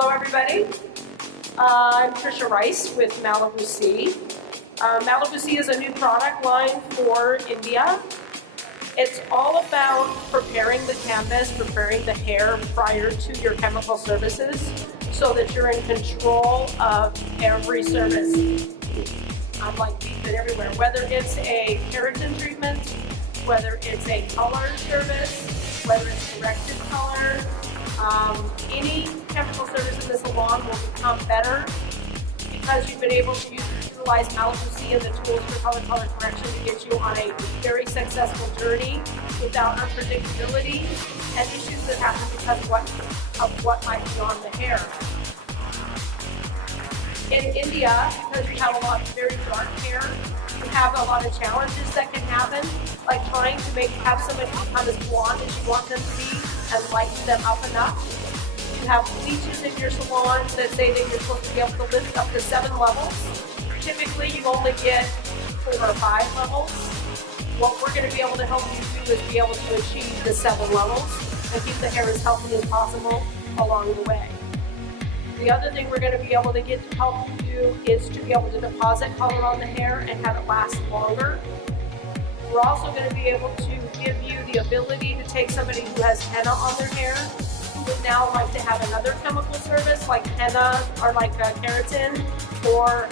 Hello everybody, I'm Trisha Rice with Malibu C. Malibu C is a new product line for India. It's all about preparing the canvas, preparing the hair prior to your chemical services so that you're in control of every service. I'm like beef it everywhere, whether it's a keratin treatment, whether it's a color service, whether it's corrected color, any chemical service in the salon will become better because you've been able to utilize Malibu C and the tools for color correction to get you on a very successful journey without unpredictability and issues that happen because of what might be on the hair. In India, because we have a lot of very dark hair, we have a lot of challenges that can happen, like trying to have somebody become as blonde as you want them to be and lighten them up enough. You have bleaches in your salons that say that you're supposed to be able to lift up to 7 levels. Typically, you only get 4 or 5 levels. What we're going to be able to help you do is be able to achieve the 7 levels and keep the hair as healthy as possible along the way. The other thing we're going to be able to get to help you do is to be able to deposit color on the hair and have it last longer. We're also going to be able to give you the ability to take somebody who has henna on their hair, who would now like to have another chemical service like henna or like keratin or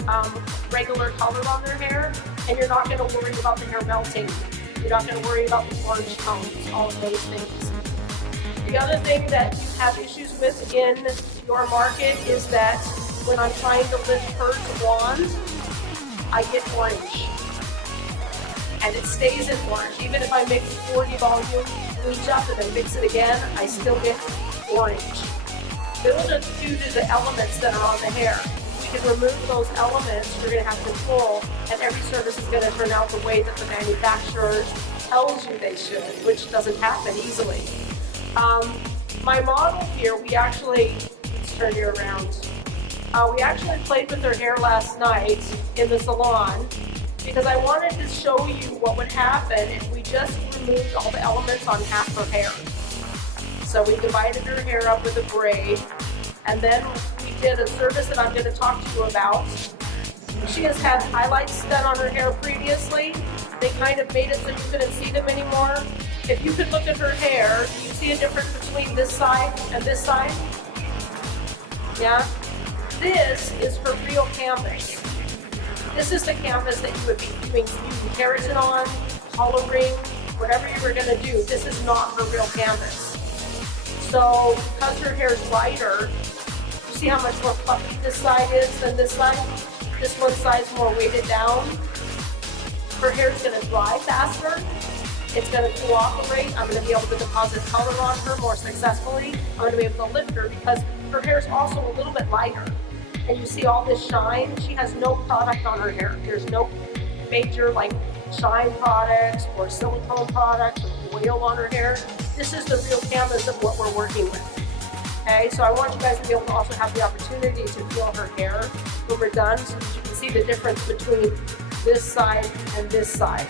regular color on their hair, and you're not going to worry about the hair melting. You're not going to worry about the orange tones, all of those things. The other thing that you have issues with in your market is that when I'm trying to lift her to blonde, I get orange. And it stays in orange. Even if I mix 40 volume bleach up and then mix it again, I still get orange. Those are due to the elements that are on the hair. We can remove those elements, you're going to have control, and every service is going to turn out the way that the manufacturer tells you they should, which doesn't happen easily. My model here, let's turn you around. We actually played with her hair last night in the salon because I wanted to show you what would happen if we just removed all the elements on half her hair. So we divided her hair up with a braid, and then we did a service that I'm going to talk to you about. She has had highlights done on her hair previously. They kind of made it so you couldn't see them anymore. If you could look at her hair, do you see a difference between this side and this side? Yeah? This is her real canvas. This is the canvas that you would be doing keratin on, coloring, whatever you were going to do. This is not her real canvas. So because her hair is lighter, you see how much more fluffy this side is than this side? This one side's more weighted down. Her hair is going to dry faster. It's going to cooperate. I'm going to be able to deposit color on her more successfully. I'm going to be able to lift her because her hair is also a little bit lighter. And you see all this shine. She has no product on her hair. There's no major like shine products or silicone products or oil on her hair. This is the real canvas of what we're working with. Okay, so I want you guys to be able to also have the opportunity to feel her hair when we're done so that you can see the difference between this side and this side.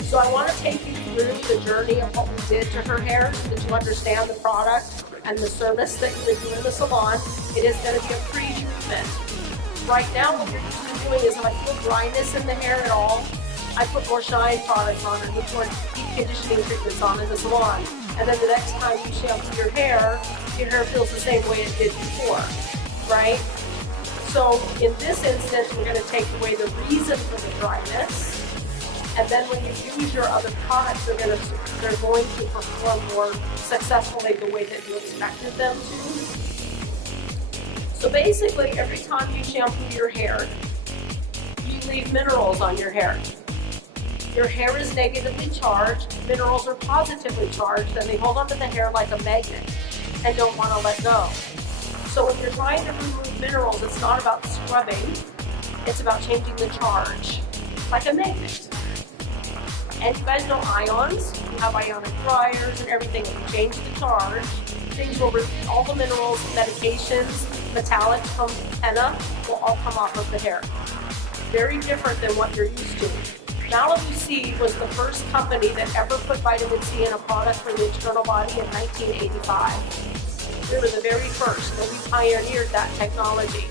So I want to take you through the journey of what we did to her hair so that you understand the product and the service that you would do in the salon. It is going to be a pre-treatment. Right now what you're usually doing is if I feel dryness in the hair at all, I put more shine products on it, put more deep conditioning treatments on in the salon. And then the next time you shampoo your hair feels the same way it did before, right? So in this instance, we're going to take away the reason for the dryness. And then when you use your other products, they're going to perform more successfully the way that you expected them to. So basically, every time you shampoo your hair, you leave minerals on your hair. Your hair is negatively charged, minerals are positively charged, and they hold onto the hair like a magnet and don't want to let go. So when you're trying to remove minerals, it's not about scrubbing, it's about changing the charge, like a magnet. And you guys know ions. You have ionic dryers and everything. If you change the charge, things will remove all the minerals, medications, metallics from henna will all come off of the hair. Very different than what you're used to. Malibu C was the first company that ever put vitamin C in a product for the external body in 1985. We were the very first, and we pioneered that technology.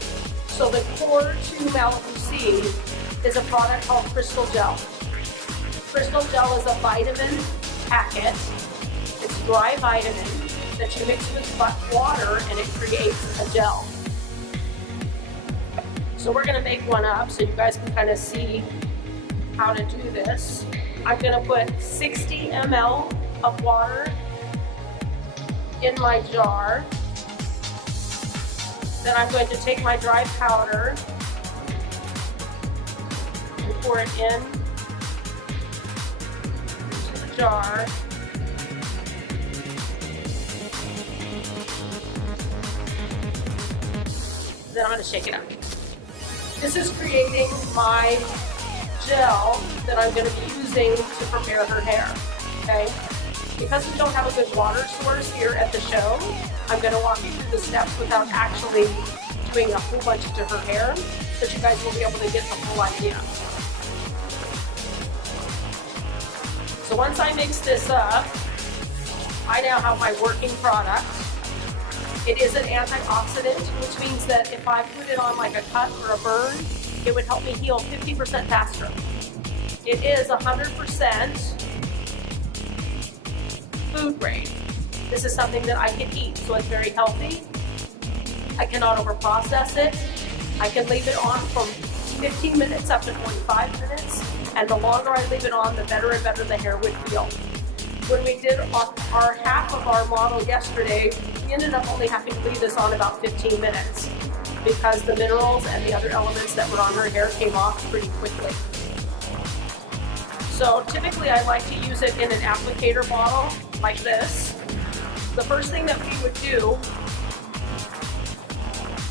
So the core to Malibu C is a product called Crystal Gel. Crystal Gel is a vitamin packet. It's dry vitamin that you mix with water and it creates a gel. So we're gonna make one up so you guys can kind of see how to do this. I'm gonna put 60 ml of water in my jar. Then I'm going to take my dry powder and pour it in to the jar. Then I'm going to shake it up. This is creating my gel that I'm going to be using to prepare her hair, okay? Because we don't have a good water source here at the show, I'm going to walk you through the steps without actually doing a whole bunch to her hair, so you guys will be able to get the full idea. So once I mix this up, I now have my working product. It is an antioxidant, which means that if I put it on like a cut or a burn, it would help me heal 50% faster. It is 100% food grade. This is something that I can eat, so it's very healthy. I cannot overprocess it. I can leave it on from 15 minutes up to 45 minutes, and the longer I leave it on, the better and better the hair would feel. When we did our half of our model yesterday, we ended up only having to leave this on about 15 minutes because the minerals and the other elements that were on her hair came off pretty quickly. So typically I like to use it in an applicator bottle like this. The first thing that we would do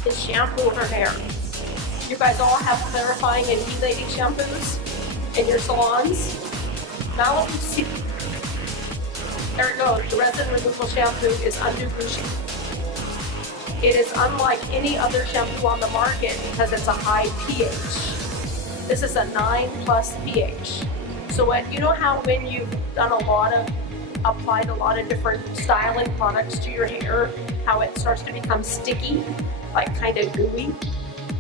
is shampoo her hair. You guys all have clarifying and chelating shampoos in your salons. Malibu C. There it goes. The resin removal shampoo is Undo Gucci. It is unlike any other shampoo on the market because it's a high pH. This is a 9+ pH. So you know how when you've done applied a lot of different styling products to your hair, how it starts to become sticky, like kind of gooey,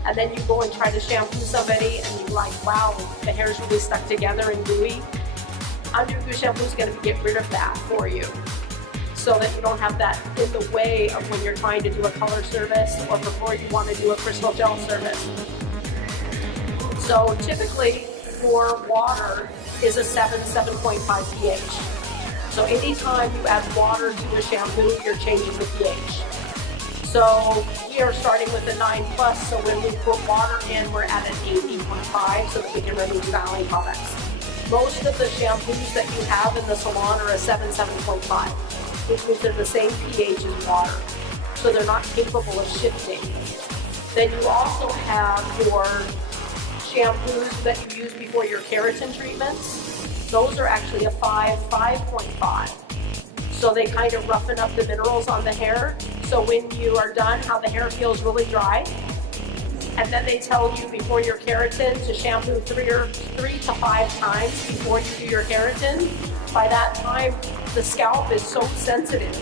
and then you go and try to shampoo somebody and you're like, wow, the hair's really stuck together and gooey. Undo Gucci shampoo is going to get rid of that for you so that you don't have that in the way of when you're trying to do a color service or before you want to do a crystal gel service. So typically for water is a 7.5 pH. So anytime you add water to a shampoo, you're changing the pH. So we are starting with a 9+, so when we put water in, we're at an 18.5 so that we can remove styling products. Most of the shampoos that you have in the salon are a 7.5, which means they're the same pH as water. So they're not capable of shifting. Then you also have your shampoos that you use before your keratin treatments. Those are actually a 5.5. So they kind of roughen up the minerals on the hair. So when you are done, how the hair feels really dry. And then they tell you before your keratin to shampoo 3 to 5 times before you do your keratin. By that time, the scalp is so sensitive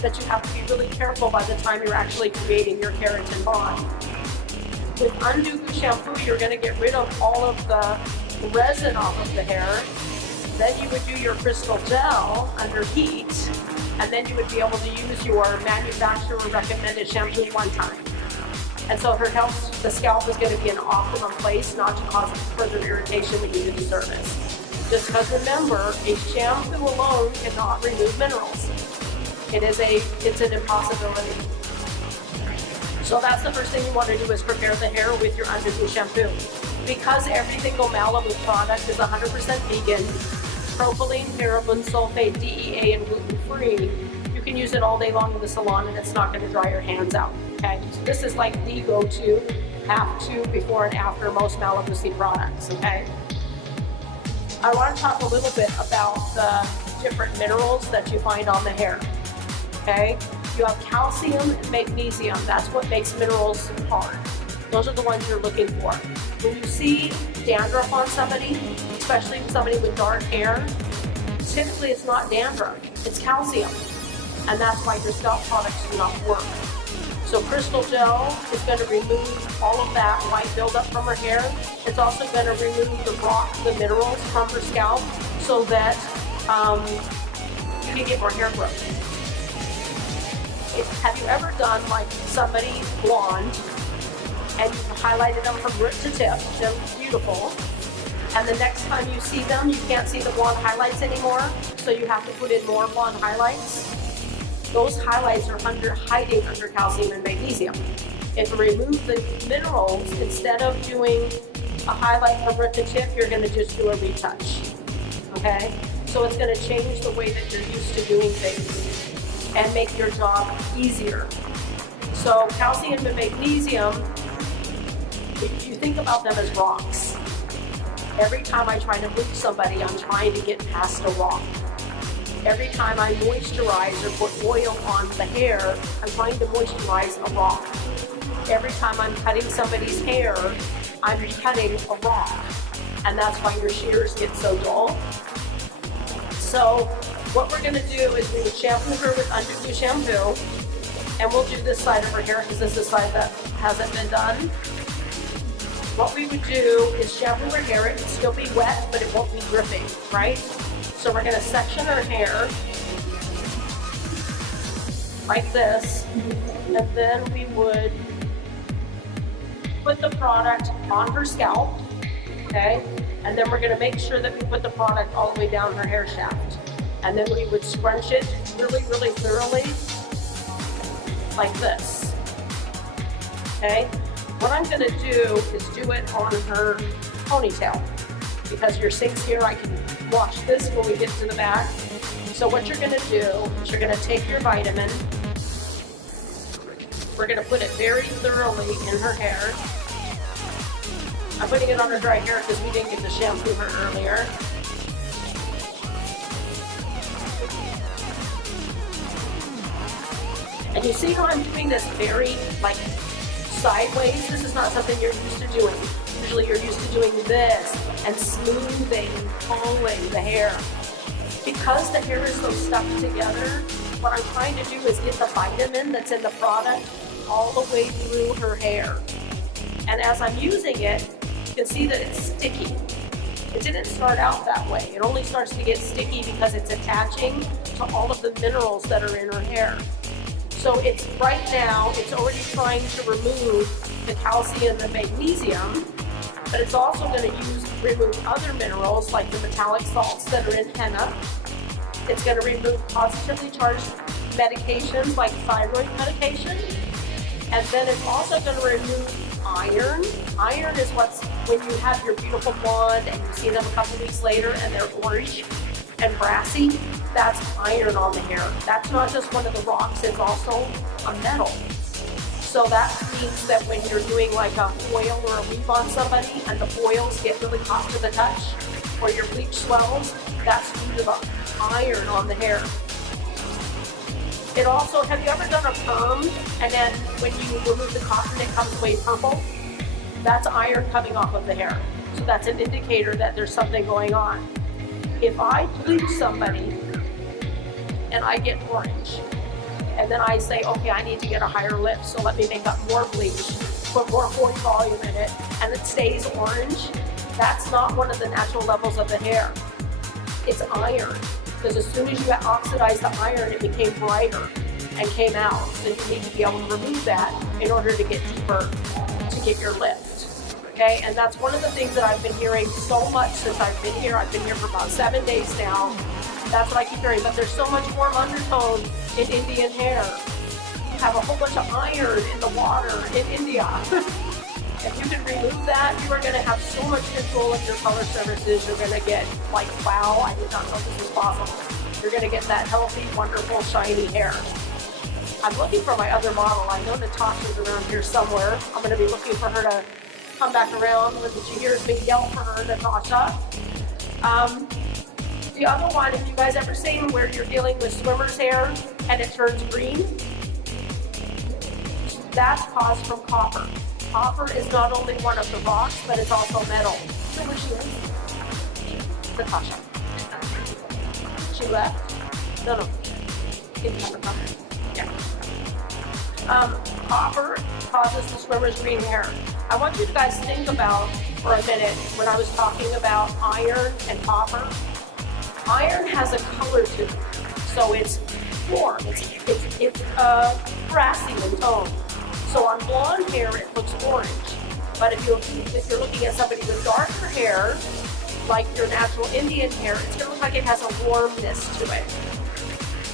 that you have to be really careful by the time you're actually creating your keratin bond. With Undo Gucci shampoo, you're going to get rid of all of the resin off of the hair. Then you would do your crystal gel under heat, and then you would be able to use your manufacturer recommended shampoo one time. And so the scalp is going to be in an optimum place, not to cause further irritation when you do the service. Just because remember, a shampoo alone cannot remove minerals. It's an impossibility. So that's the first thing you want to do is prepare the hair with your Undo Gucci shampoo. Because every single Malibu product is 100% vegan, propylene, paraben, sulfate, DEA, and gluten-free, you can use it all day long in the salon and it's not going to dry your hands out. Okay, so this is like the go-to, have-to, before and after most Malibu C products, okay? I want to talk a little bit about the different minerals that you find on the hair, okay? You have calcium and magnesium. That's what makes minerals hard. Those are the ones you're looking for. When you see dandruff on somebody, especially somebody with dark hair, typically it's not dandruff, it's calcium. and that's why your scalp products do not work. So Crystal Gel is going to remove all of that white buildup from her hair. It's also going to remove the rock, the minerals from her scalp, so that you can get more hair growth. Have you ever done like somebody blonde and you've highlighted them from root to tip? They're beautiful. And the next time you see them, you can't see the blonde highlights anymore, so you have to put in more blonde highlights. Those highlights are hiding under calcium and magnesium. If you remove the minerals, instead of doing a highlight from root to tip, you're going to just do a retouch. Okay? So it's going to change the way that you're used to doing things and make your job easier. So calcium and magnesium, if you think about them as rocks, every time I try to bleach somebody, I'm trying to get past a rock. Every time I moisturize or put oil on the hair, I'm trying to moisturize a rock. Every time I'm cutting somebody's hair, I'm cutting a rock. And that's why your shears get so dull. So what we're going to do is we would shampoo her with underglue shampoo, and we'll do this side of her hair because this is the side that hasn't been done. What we would do is shampoo her hair. It will still be wet, but it won't be dripping, right? So we're going to section her hair like this, and then we would put the product on her scalp, okay? And then we're going to make sure that we put the product all the way down her hair shaft. And then we would scrunch it really, really thoroughly, like this, okay? What I'm going to do is do it on her ponytail, because your sinks here, I can wash this when we get to the back. So what you're going to do is you're going to take your vitamin. We're going to put it very thoroughly in her hair. I'm putting it on her dry hair because we didn't get to shampoo her earlier. And you see how I'm doing this very like sideways? This is not something you're used to doing. Usually you're used to doing this and smoothing, pulling the hair. Because the hair is so stuck together, what I'm trying to do is get the vitamin that's in the product all the way through her hair. And as I'm using it, you can see that it's sticky. It didn't start out that way. It only starts to get sticky because it's attaching to all of the minerals that are in her hair. So it's right now, it's already trying to remove the calcium and magnesium, but it's also going to remove other minerals like the metallic salts that are in henna. It's going to remove positively charged medications like thyroid medication. And then it's also going to remove iron. Iron is what's, when you have your beautiful blonde and you see them a couple weeks later and they're orange and brassy, that's iron on the hair. That's not just one of the rocks, it's also a metal. So that means that when you're doing like a foil or a weave on somebody and the foils get really hot to the touch, or your bleach swells, that's due to the iron on the hair. It also, have you ever done a perm and then when you remove the cotton it comes away purple? That's iron coming off of the hair. So that's an indicator that there's something going on. If I bleach somebody and I get orange, and then I say, okay, I need to get a higher lift, so let me make up more bleach, put more point volume in it, and it stays orange, that's not one of the natural levels of the hair. It's iron, because as soon as you oxidize the iron, it became brighter and came out. So you need to be able to remove that in order to get deeper, to get your lift. Okay, and that's one of the things that I've been hearing so much since I've been here. I've been here for about 7 days now. That's what I keep hearing, but there's so much warm undertone in Indian hair. You have a whole bunch of iron in the water in India. If you can remove that, you are going to have so much control of your color services. You're going to get like, wow, I did not know this was possible. You're going to get that healthy, wonderful, shiny hair. I'm looking for my other model. I know Natasha's around here somewhere. I'm going to be looking for her to come back around when she hears me yell for her, Natasha. The other one, if you guys ever seen where you're dealing with swimmer's hair and it turns green, that's caused from copper. Copper is not only one of the rocks, but it's also metal. So where she is? Natasha. She left? No. Can you have a comment? Yeah. Copper causes the swimmer's green hair. I want you guys to think about for a minute when I was talking about iron and copper. Iron has a color to it, so it's warm. It's brassy in tone. So on blonde hair, it looks orange. But if you're looking at somebody with darker hair, like your natural Indian hair, it's going to look like it has a warmness to it.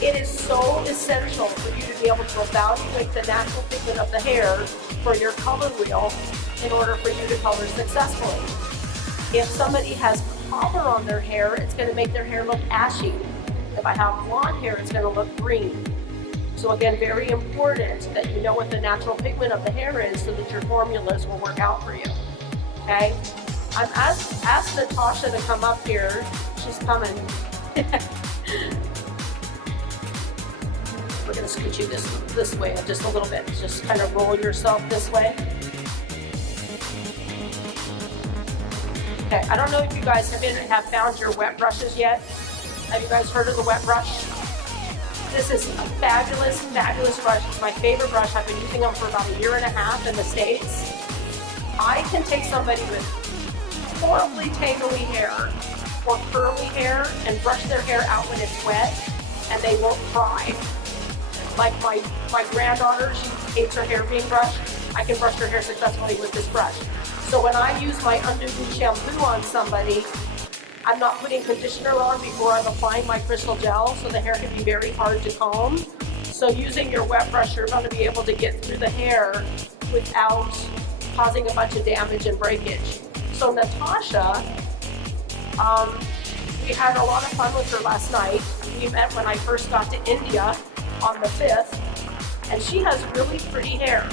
It is so essential for you to be able to evaluate the natural pigment of the hair for your color wheel in order for you to color successfully. If somebody has copper on their hair, it's going to make their hair look ashy. If I have blonde hair, it's going to look green. So again, very important that you know what the natural pigment of the hair is so that your formulas will work out for you. Okay? I've asked Natasha to come up here. She's coming. We're going to scoot you this way just a little bit. Just kind of roll yourself this way. Okay, I don't know if you guys have found your wet brushes yet. Have you guys heard of the wet brush? This is a fabulous, fabulous brush. It's my favorite brush. I've been using them for about 1.5 years in the States. I can take somebody with horribly tangly hair or curly hair and brush their hair out when it's wet and they won't cry. Like my granddaughter, she hates her hair being brushed. I can brush her hair successfully with this brush. So when I use my undo shampoo on somebody, I'm not putting conditioner on before I'm applying my crystal gel, so the hair can be very hard to comb. So using your wet brush, you're going to be able to get through the hair without causing a bunch of damage and breakage. So Natasha, we had a lot of fun with her last night. We met when I first got to India on the 5th, and she has really pretty hair.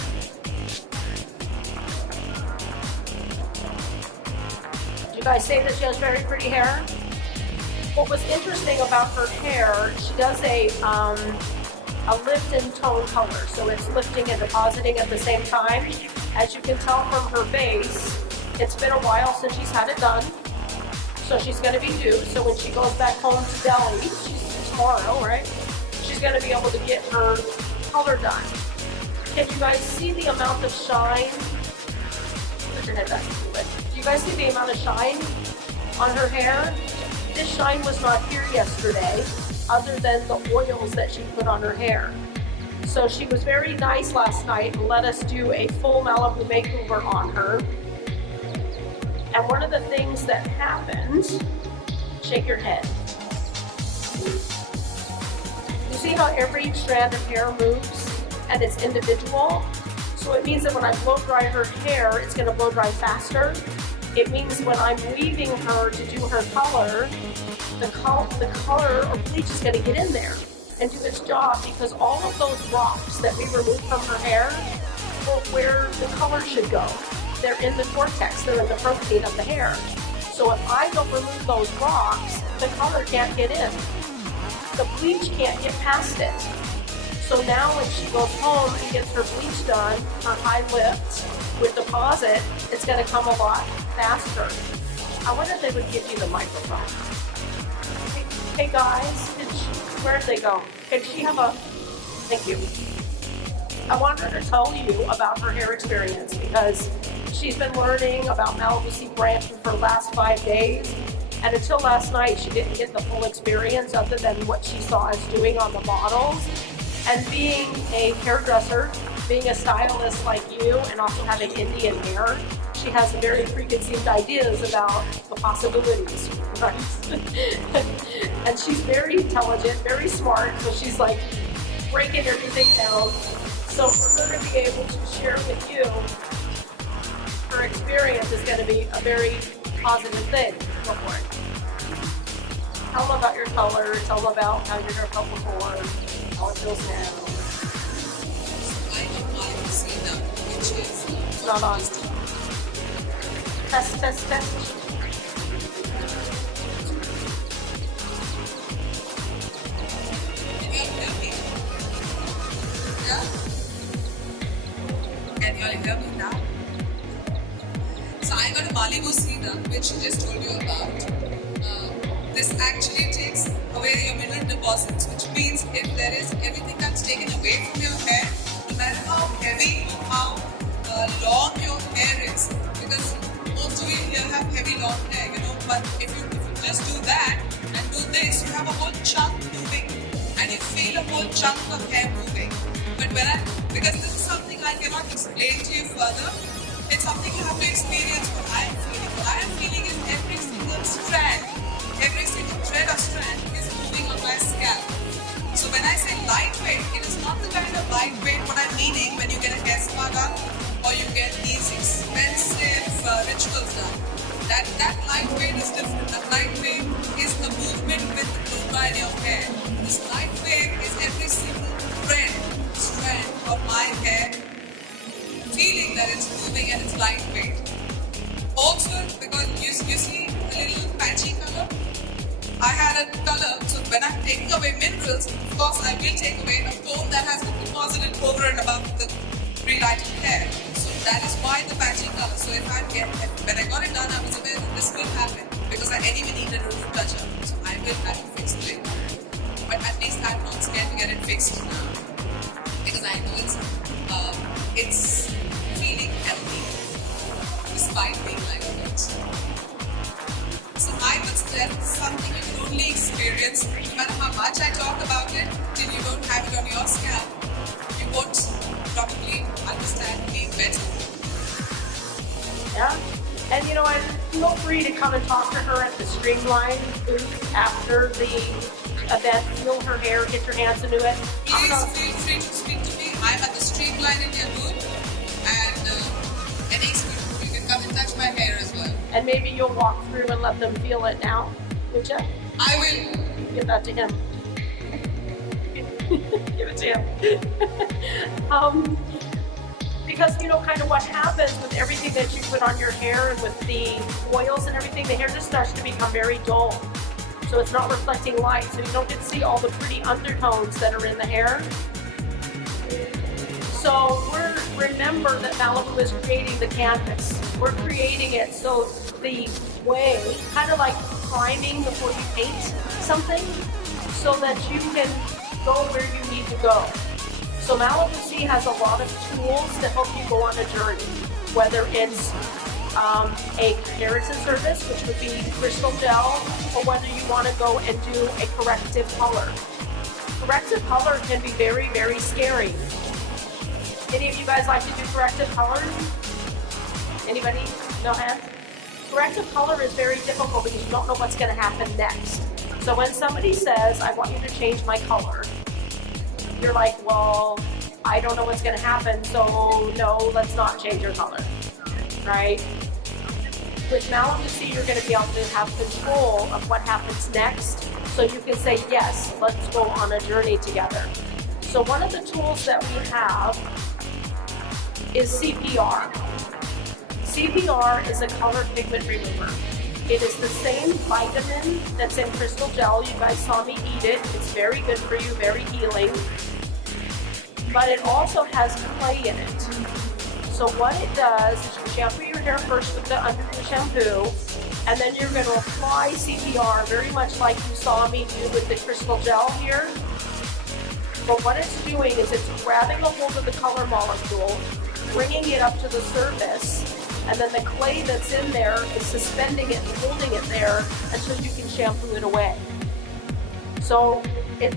Do you guys say that she has very pretty hair? What was interesting about her hair, she does a lift and tone color, so it's lifting and depositing at the same time. As you can tell from her base, it's been a while since she's had it done, so she's going to be due. So when she goes back home to Delhi, she's tomorrow, right? She's going to be able to get her color done. Can you guys see the amount of shine? Put your head back a little bit. Do you guys see the amount of shine on her hair? This shine was not here yesterday, other than the oils that she put on her hair. So she was very nice last night and let us do a full Malibu makeover on her. And one of the things that happened, shake your head. You see how every strand of hair moves and it's individual? So it means that when I blow dry her hair, it's going to blow dry faster. It means when I'm weaving her to do her color, the color or bleach is going to get in there and do its job, because all of those rocks that we removed from her hair are where the color should go. They're in the cortex, they're in the protein of the hair. So if I don't remove those rocks, the color can't get in. The bleach can't get past it. So now when she goes home and gets her bleach done, her high lift with deposit, it's going to come a lot faster. I wonder if they would give you the microphone. Hey guys, where'd they go? Can she have a, thank you. I wanted her to tell you about her hair experience because she's been learning about Malibu Sea branching for the last 5 days. And until last night, she didn't get the full experience other than what she saw us doing on the models. And being a hairdresser, being a stylist like you, and also having Indian hair, she has very preconceived ideas about the possibilities, right? And she's very intelligent, very smart, so she's like breaking everything down. So for her to be able to share with you her experience is going to be a very positive thing. Go for it. Tell them about your color, tell them about how your hair felt before, how it feels now. I don't want to see them, which is It's not on. Test, test, test. Can you all hear me? Yeah? Can you all hear me now? So I got a Malibu serum, which I just told you about. This actually takes away your mineral deposits, which means if there is everything that's taken away from your hair, no matter how heavy or how long your hair is, because most of you here have heavy long hair, you know, but if you just do that and do this, you have a whole chunk moving and you feel a whole chunk of hair moving. But because this is something I cannot explain to you further, it's something you have to experience what I am feeling. What I am feeling is every single strand, every single thread of strand is moving on my scalp. So when I say lightweight, it is not the kind of lightweight what I'm meaning when you get a hair spa done or you get these expensive rituals done. That lightweight is different. That lightweight is the movement with the blow in your hair. This lightweight is every single strand of my hair feeling that it's moving and it's lightweight. Also, because you see a little patchy color, I had a color, so when I'm taking away minerals, of course I will take away a tone that has been deposited over and above the pre-lighted hair. So that is why the patchy color. So when I got it done, I was aware that this will happen because I anyway needed a root touch-up. So I will have to fix it. But at least I'm not scared to get it fixed now because I know it's feeling healthy despite being like that. So I would suggest something you can only experience, no matter how much I talk about it, till you don't have it on your scalp. You won't probably understand me better. Yeah. And you know, and feel free to come and talk to her at the Streamline booth after the event. Feel her hair, get your hands into it. Please feel free to speak to me. I'm at the Streamline India booth, and you can come and touch my hair as well. And maybe you'll walk through and let them feel it now. Would you? I will. Give that to him. Give it to him. Because you know kind of what happens with everything that you put on your hair and with the oils and everything, the hair just starts to become very dull. So it's not reflecting light, so you don't get to see all the pretty undertones that are in the hair. So remember that Malibu is creating the canvas. We're creating it so the way, kind of like priming before you paint something, so that you can go where you need to go. So Malibu Sea has a lot of tools to help you go on a journey, whether it's a comparison service, which would be crystal gel, or whether you want to go and do a corrective color. Corrective color can be very, very scary. Any of you guys like to do corrective color? Anybody? No hands? Corrective color is very difficult because you don't know what's going to happen next. So when somebody says, I want you to change my color, you're like, well, I don't know what's going to happen, so no, let's not change your color, right? With Malibu Sea, you're going to be able to have control of what happens next, so you can say, yes, let's go on a journey together. So one of the tools that we have is CPR. CPR is a color pigment remover. It is the same vitamin that's in crystal gel. You guys saw me eat it. It's very good for you, very healing. But it also has clay in it. So what it does is you shampoo your hair first with the under the shampoo, and then you're going to apply CPR very much like you saw me do with the crystal gel here. But what it's doing is it's grabbing a hold of the color molecule, bringing it up to the surface, and then the clay that's in there is suspending it and holding it there until you can shampoo it away. So it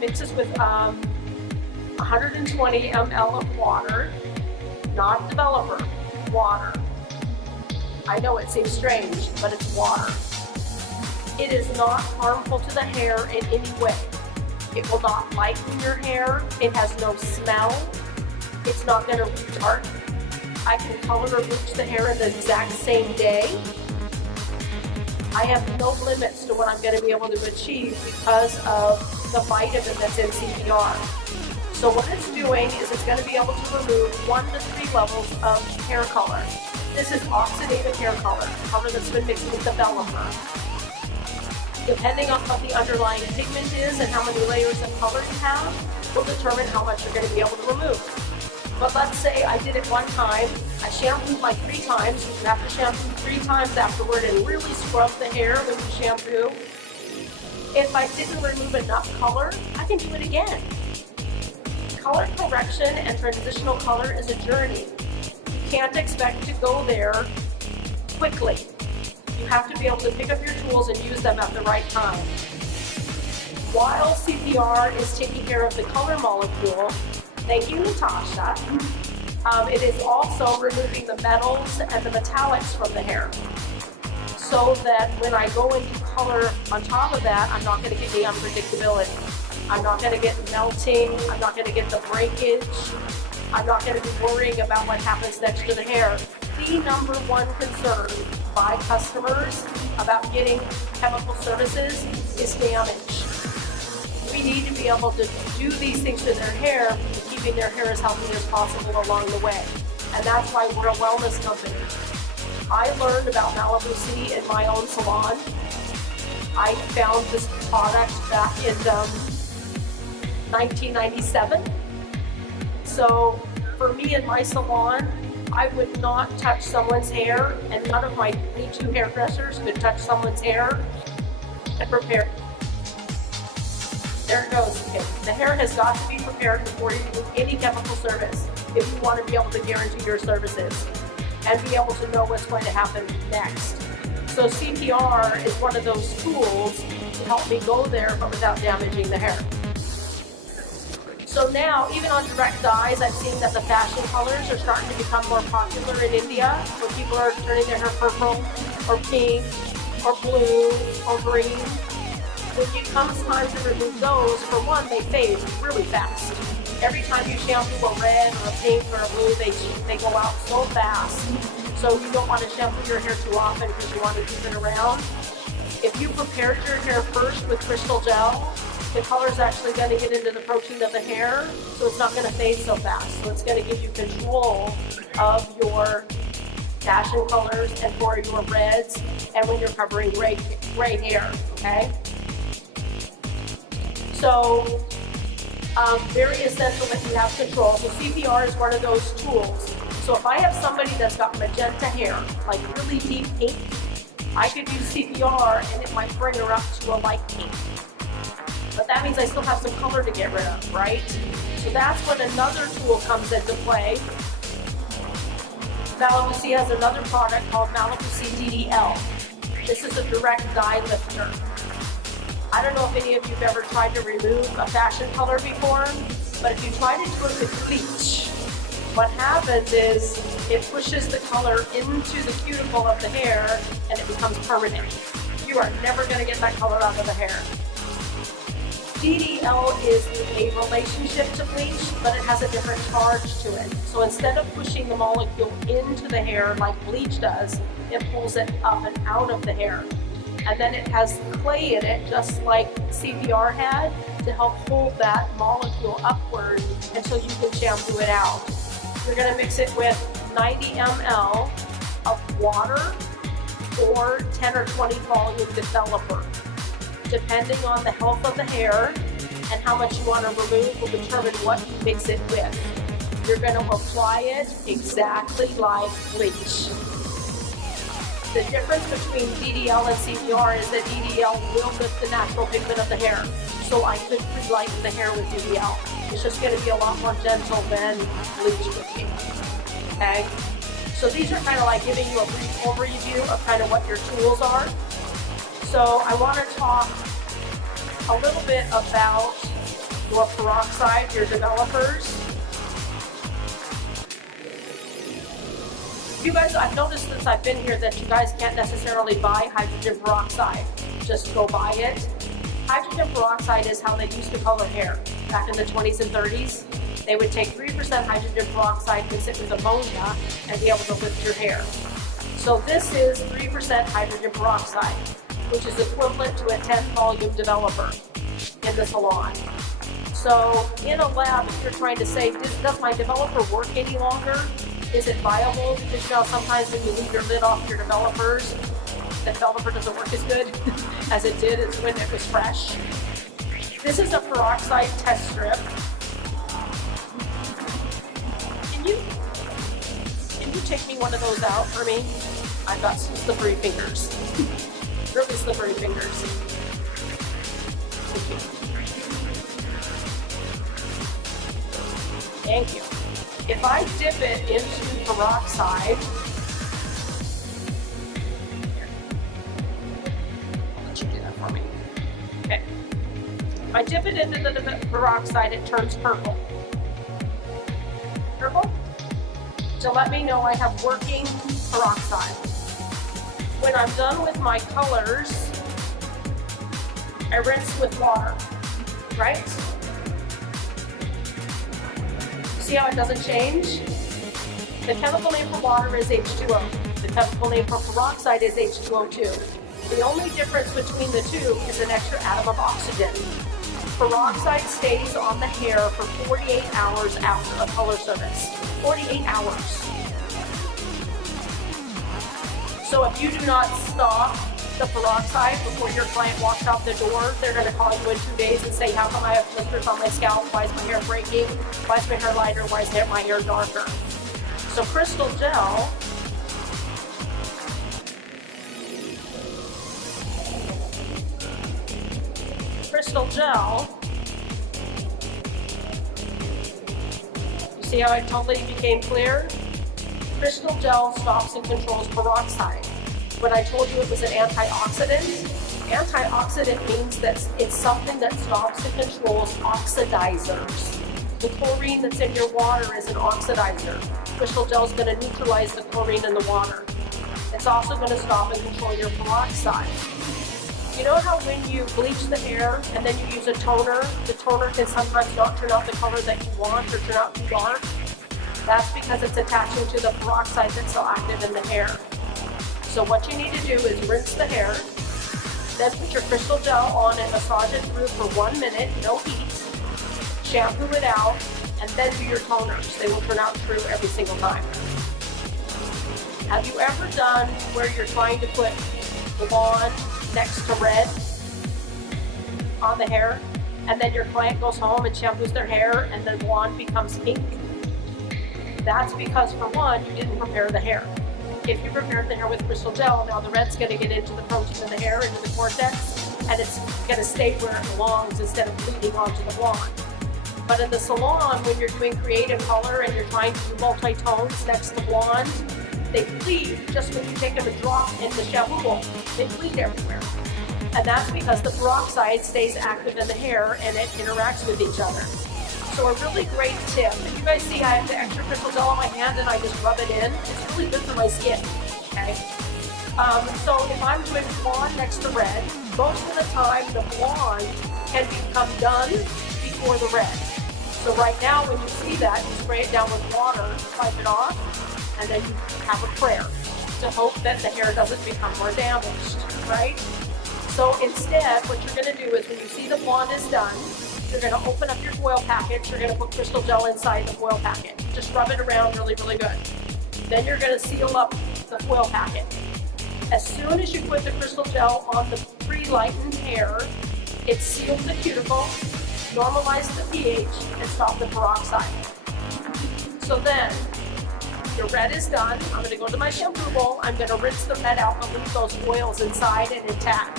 mixes with 120 ml of water, not developer, water. I know it seems strange, but it's water. It is not harmful to the hair in any way. It will not lighten your hair. It has no smell. It's not going to retard. I can color or bleach the hair in the exact same day. I have no limits to what I'm going to be able to achieve because of the vitamin that's in CPR. So what it's doing is it's going to be able to remove 1 to 3 levels of hair color. This is oxidative hair color that's been mixed with developer. Depending on what the underlying pigment is and how many layers of color you have, will determine how much you're going to be able to remove. But let's say I did it one time, I shampooed like 3 times. You have to shampoo 3 times afterward and really scrub the hair when you shampoo. If I didn't remove enough color, I can do it again. Color correction and transitional color is a journey. You can't expect to go there quickly. You have to be able to pick up your tools and use them at the right time. While CPR is taking care of the color molecule, thank you, Natasha, it is also removing the metals and the metallics from the hair, so that when I go into color on top of that, I'm not going to get the unpredictability. I'm not going to get melting. I'm not going to get the breakage. I'm not going to be worrying about what happens next to the hair. The number one concern by customers about getting chemical services is damage. We need to be able to do these things to their hair, keeping their hair as healthy as possible along the way. And that's why we're a wellness company. I learned about Malibu C in my own salon. I found this product back in 1997. So for me in my salon, I would not touch someone's hair, and none of my 22 hairdressers could touch someone's hair and prepare. There it goes. Okay. The hair has got to be prepared before you do any chemical service if you want to be able to guarantee your services and be able to know what's going to happen next. So CPR is one of those tools to help me go there but without damaging the hair. So now, even on direct dyes, I've seen that the fashion colors are starting to become more popular in India, where people are turning their hair purple or pink or blue or green. When it comes time to remove those, for one, they fade really fast. Every time you shampoo a red or a pink or a blue, they go out so fast. So you don't want to shampoo your hair too often because you want to keep it around. If you prepared your hair first with crystal gel, the color is actually going to get into the protein of the hair, so it's not going to fade so fast. So it's going to give you control of your fashion colors and for your reds and when you're covering gray hair, okay? So very essential that you have control. So CPR is one of those tools. So if I have somebody that's got magenta hair, like really deep pink, I could use CPR and it might bring her up to a light pink. But that means I still have some color to get rid of, right? So that's when another tool comes into play. Malibu C has another product called Malibu C DDL. This is a direct dye lifter. I don't know if any of you have ever tried to remove a fashion color before, but if you try to do it with bleach, what happens is it pushes the color into the cuticle of the hair and it becomes permanent. You are never going to get that color out of the hair. DDL is a relationship to bleach, but it has a different charge to it. So instead of pushing the molecule into the hair like bleach does, it pulls it up and out of the hair. And then it has clay in it, just like CPR had, to help hold that molecule upward until you can shampoo it out. You're going to mix it with 90 ml of water or 10 or 20 volume developer. Depending on the health of the hair and how much you want to remove will determine what you mix it with. You're going to apply it exactly like bleach. The difference between DDL and CPR is that DDL will lift the natural pigment of the hair. So I could relighten the hair with DDL. It's just going to be a lot more gentle than bleach would be. Okay? So these are kind of like giving you a brief overview of kind of what your tools are. So I want to talk a little bit about your peroxide, your developers. You guys, I've noticed since I've been here that you guys can't necessarily buy hydrogen peroxide. Just go buy it. Hydrogen peroxide is how they used to color hair back in the 20s and 30s. They would take 3% hydrogen peroxide, mix it with ammonia, and be able to lift your hair. So this is 3% hydrogen peroxide, which is equivalent to a 10 volume developer in the salon. So in a lab, if you're trying to say, does my developer work any longer? Is it viable? Because you know, sometimes when you leave your lid off your developers, the developer doesn't work as good as it did as when it was fresh. This is a peroxide test strip. Can you take me one of those out for me? I've got some slippery fingers. Really slippery fingers. Thank you. If I dip it into peroxide, I'll let you do that for me. Okay. If I dip it into the peroxide, it turns purple. Purple? To let me know I have working peroxide. When I'm done with my colors, I rinse with water, right? See how it doesn't change? The chemical name for water is H2O. The chemical name for peroxide is H2O2. The only difference between the two is an extra atom of oxygen. Peroxide stays on the hair for 48 hours after a color service. 48 hours. So if you do not stop the peroxide before your client walks out the door, they're going to call you in 2 days and say, how come I have blisters on my scalp? Why is my hair breaking? Why is my hair lighter? Why is my hair darker? So crystal gel you see how it totally became clear? Crystal gel stops and controls peroxide. When I told you it was an antioxidant, antioxidant means that it's something that stops and controls oxidizers. The chlorine that's in your water is an oxidizer. Crystal gel is going to neutralize the chlorine in the water. It's also going to stop and control your peroxide. You know how when you bleach the hair and then you use a toner, the toner can sometimes not turn out the color that you want or turn out too dark? That's because it's attaching to the peroxide that's still active in the hair. So what you need to do is rinse the hair, then put your crystal gel on and massage it through for 1 minute, no heat, shampoo it out, and then do your toners. They will turn out true every single time. Have you ever done where you're trying to put blonde next to red on the hair, and then your client goes home and shampoos their hair and the blonde becomes pink? That's because, for one, you didn't prepare the hair. If you prepared the hair with crystal gel, now the red's going to get into the protein in the hair, into the cortex, and it's going to stay where it belongs instead of bleeding onto the blonde. But in the salon, when you're doing creative color and you're trying to do multi-tones next to blonde, they bleed just when you take them a drop in the shampoo bowl. They bleed everywhere. And that's because the peroxide stays active in the hair and it interacts with each other. So a really great tip, and you guys see I have the extra crystal gel on my hand and I just rub it in. It's really good for my skin, okay? So if I'm doing blonde next to red, most of the time the blonde can become done before the red. So right now when you see that, you spray it down with water, wipe it off, and then you have a prayer to hope that the hair doesn't become more damaged, right? So instead, what you're gonna do is when you see the blonde is done, you're going to open up your foil package. You're going to put crystal gel inside the foil packet. Just rub it around really, really good. Then you're going to seal up the foil packet. As soon as you put the crystal gel on the pre-lightened hair, it seals the cuticle, normalizes the pH, and stops the peroxide. So then, your red is done. I'm going to go to my shampoo bowl. I'm going to rinse the red out and leave those oils inside and intact.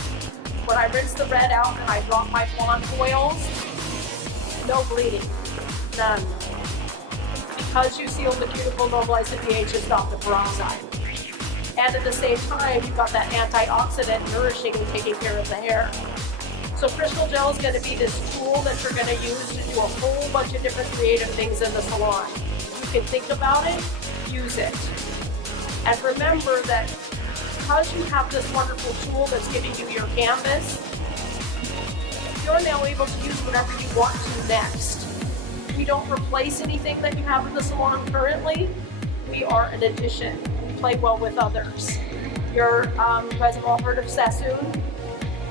When I rinse the red out and I drop my blonde oils, no bleeding, none. Because you sealed the cuticle, normalized the pH, and stopped the peroxide. And at the same time, you've got that antioxidant nourishing and taking care of the hair. So crystal gel is going to be this tool that you're going to use to do a whole bunch of different creative things in the salon. You can think about it, use it. And remember that because you have this wonderful tool that's giving you your canvas, you're now able to use whatever you want to next. We don't replace anything that you have in the salon currently. We are an addition. We play well with others. You guys have all heard of Sassoon,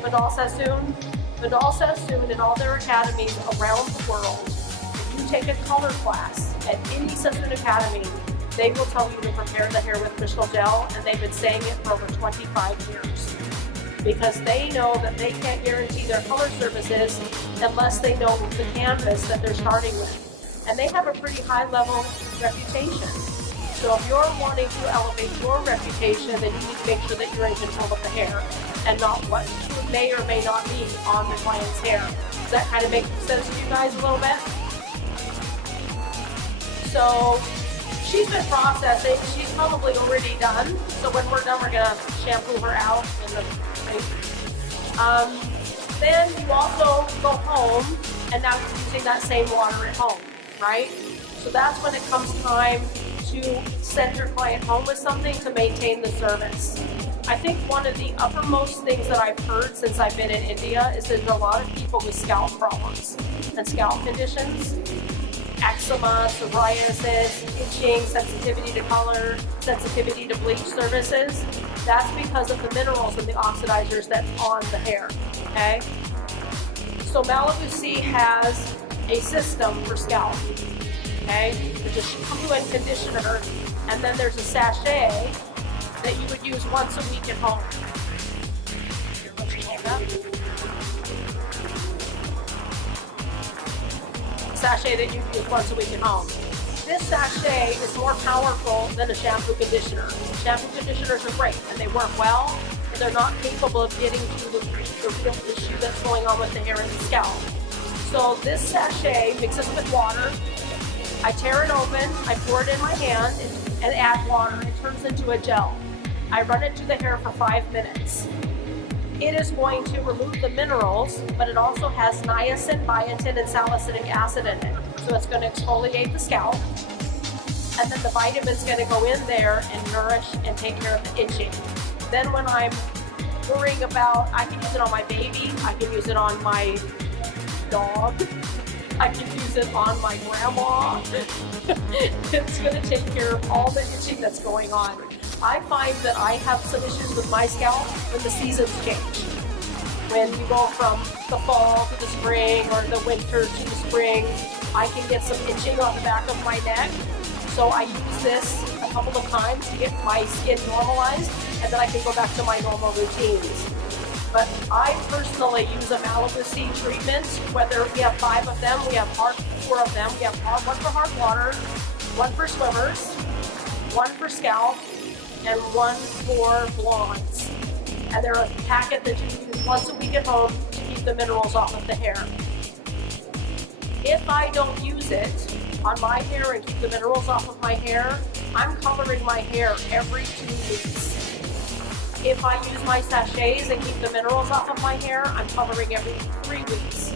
Vidal Sassoon. Vidal Sassoon and all their academies around the world. If you take a color class at any Sassoon academy, they will tell you to prepare the hair with crystal gel, and they've been saying it for over 25 years. Because they know that they can't guarantee their color services unless they know the canvas that they're starting with. And they have a pretty high level reputation. So if you're wanting to elevate your reputation, then you need to make sure that you're in control of the hair and not what may or may not be on the client's hair. Does that kind of make sense to you guys a little bit? So she's been processing. She's probably already done. So when we're done, we're gonna shampoo her out in the then you also go home, and now you're using that same water at home, right? So that's when it comes time to send your client home with something to maintain the service. I think one of the uppermost things that I've heard since I've been in India is there's a lot of people with scalp problems and scalp conditions. Eczema, psoriasis, itching, sensitivity to color, sensitivity to bleach services. That's because of the minerals and the oxidizers that's on the hair, okay? So Malibu C has a system for scalp, okay? There's a shampoo and conditioner, and then there's a sachet that you would use once a week at home. Here, let's hold that. Sachet that you use once a week at home. This sachet is more powerful than a shampoo conditioner. Shampoo conditioners are great and they work well, but they're not capable of getting to the real issue that's going on with the hair and the scalp. So this sachet mixes with water. I tear it open, I pour it in my hand and add water. It turns into a gel. I run it through the hair for 5 minutes. It is going to remove the minerals, but it also has niacin, biotin, and salicylic acid in it. So it's going to exfoliate the scalp. And then the vitamin's going to go in there and nourish and take care of the itching. Then when I'm worrying about, I can use it on my baby, I can use it on my dog, I can use it on my grandma. It's going to take care of all the itching that's going on. I find that I have some issues with my scalp when the seasons change. When you go from the fall to the spring or the winter to the spring, I can get some itching on the back of my neck. So I use this a couple of times to get my skin normalized, and then I can go back to my normal routines. But I personally use a Malibu C treatment, whether we have 5 of them, we have 4 of them. We have one for hard water, one for swimmers, one for scalp, and one for blondes. And they're a packet that you use once a week at home to keep the minerals off of the hair. If I don't use it on my hair and keep the minerals off of my hair, I'm coloring my hair every 2 weeks. If I use my sachets and keep the minerals off of my hair, I'm coloring every 3 weeks.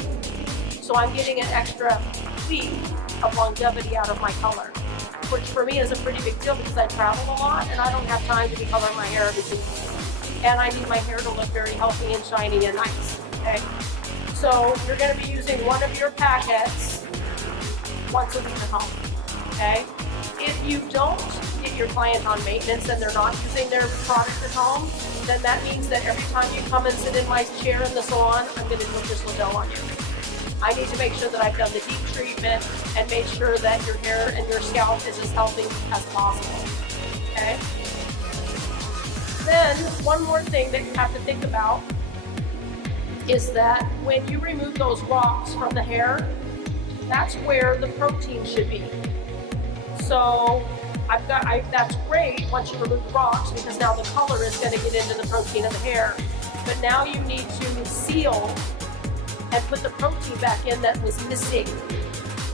So I'm getting an extra week of longevity out of my color, which for me is a pretty big deal because I travel a lot and I don't have time to be coloring my hair every 2 weeks. And I need my hair to look very healthy and shiny and nice, okay? So you're gonna be using one of your packets once a week at home, okay? If you don't get your client on maintenance and they're not using their product at home, then that means that every time you come and sit in my chair in the salon, I'm gonna do this Liddell on you. I need to make sure that I've done the deep treatment and made sure that your hair and your scalp is as healthy as possible, okay? Then, one more thing that you have to think about is that when you remove those rocks from the hair, that's where the protein should be. So, that's great once you remove the rocks because now the color is going to get into the protein of the hair. But now you need to seal and put the protein back in that was missing.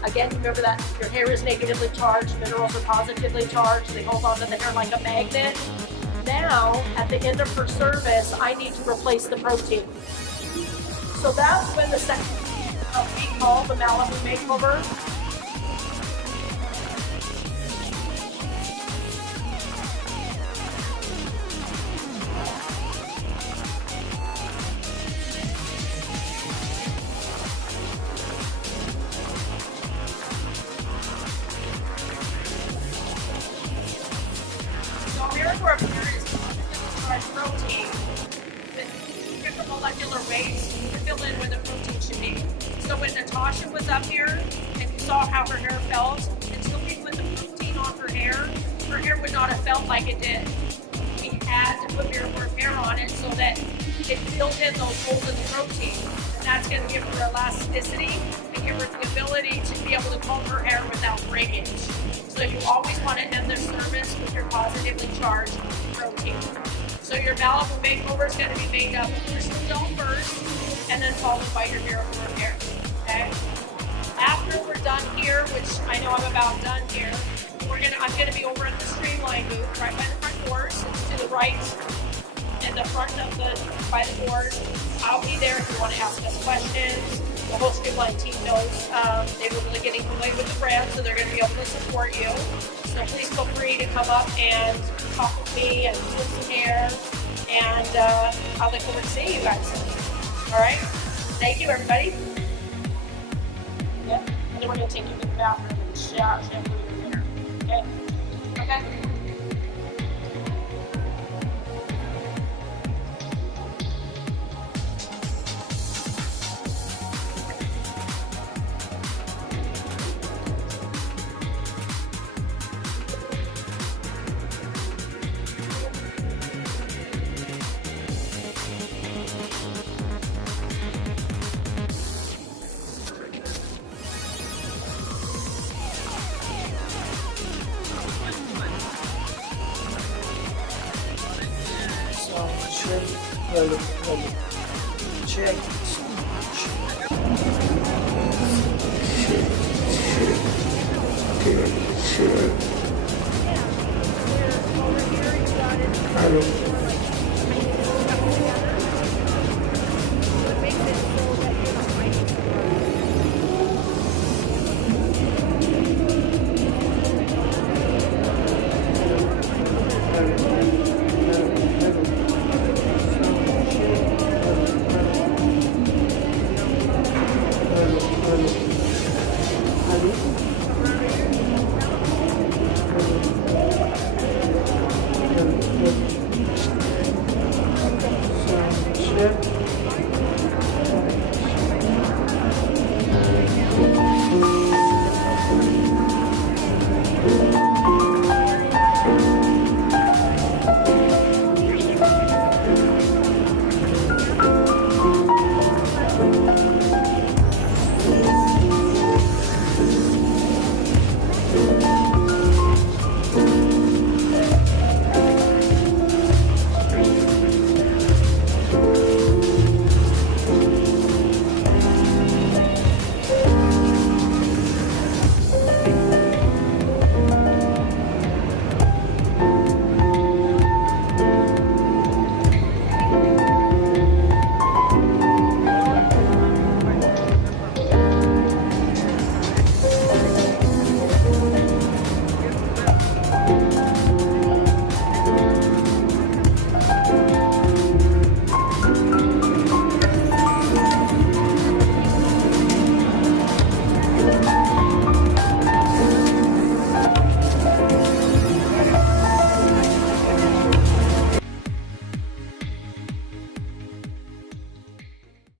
Again, remember that your hair is negatively charged, minerals are positively charged, they hold onto the hair like a magnet. Now, at the end of her service, I need to replace the protein. So that's when the second of we call the Malibu Makeover. For a period of protein, the different molecular weights to fill in where the protein should be. So when Natasha was up here and you saw how her hair felt, until we put the protein on her hair would not have felt like it did. We had to put more hair on it so that it filled in those holes in the protein. And that's going to give her elasticity and give her the ability to be able to comb her hair without breakage. So So you always want to end their service with your positively charged protein. So your Malibu makeover is going to be made up of crystal dome first, and then followed by your miracle repair. Okay. After we're done here, which I know I'm about done here, I'm gonna be over at the Streamline booth, right by the front doors. It's to the right, in the front of by the doors. I'll be there if you want to ask us questions. The whole Streamline team knows they were really getting familiar with the brand, so they're going to be able to support you. So please feel free to come up and talk with me and do some hair, and I'll look forward to seeing you guys. All right. Thank you, everybody. Yeah. And then we're going to take you to the bathroom and shampoo your hair. Okay. Okay. So check, check